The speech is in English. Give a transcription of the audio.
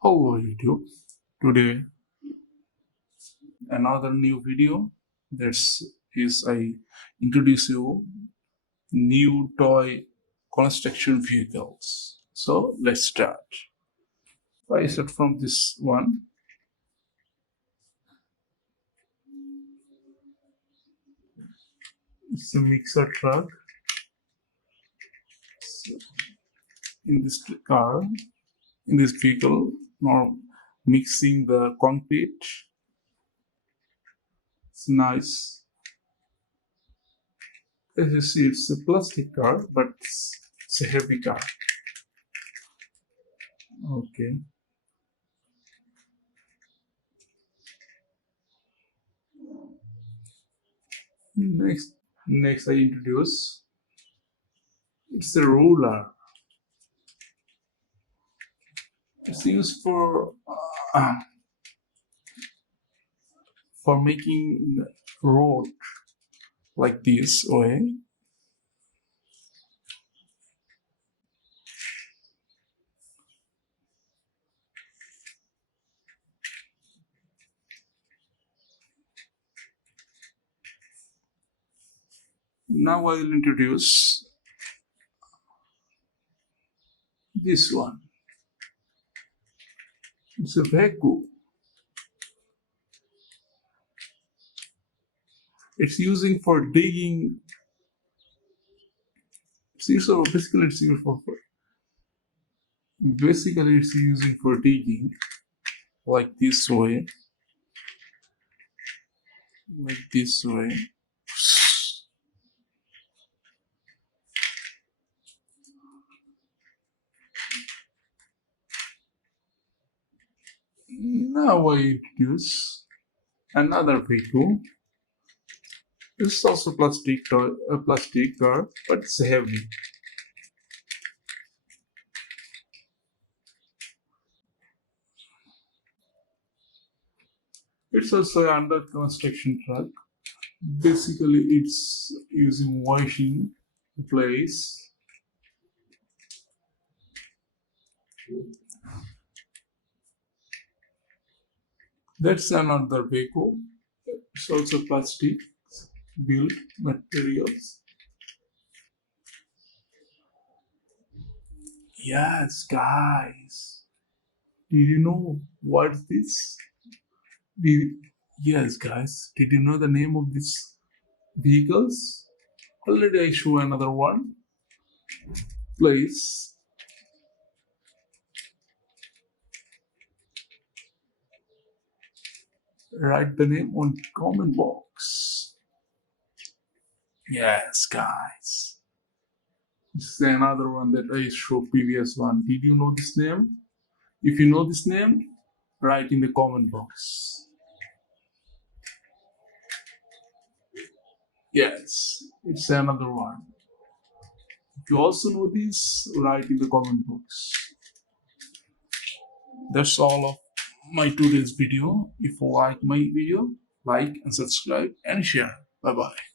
Hello YouTube. Today another new video. That's is I introduce you new toy construction vehicles. So let's start. I start from this one. It's a mixer truck. So in this car, in this vehicle, now mixing the concrete. It's nice. As you see, it's a plastic car, but it's a heavy car. Okay. Next I introduce. It's a ruler. It's used for making road like this way. Now I will introduce this one. It's a backhoe. It's using for digging. Basically it's used for digging like this way. Like this way. Now I introduce another vehicle. It's also a plastic car, but it's heavy. It's also an under construction truck. Basically, it's using washing place. That's another vehicle. It's also plastic built materials. Yes, guys. Did you know what's this? Yes, guys. Did you know the name of these vehicles? Already I show another one. Please. Write the name on comment box. Yes, guys. This is another one that I showed previous one. Did you know this name? If you know this name, write in the comment box. Yes, it's another one. If you also know this, write in the comment box. That's all of my today's video. If you like my video, like and subscribe and share. Bye bye.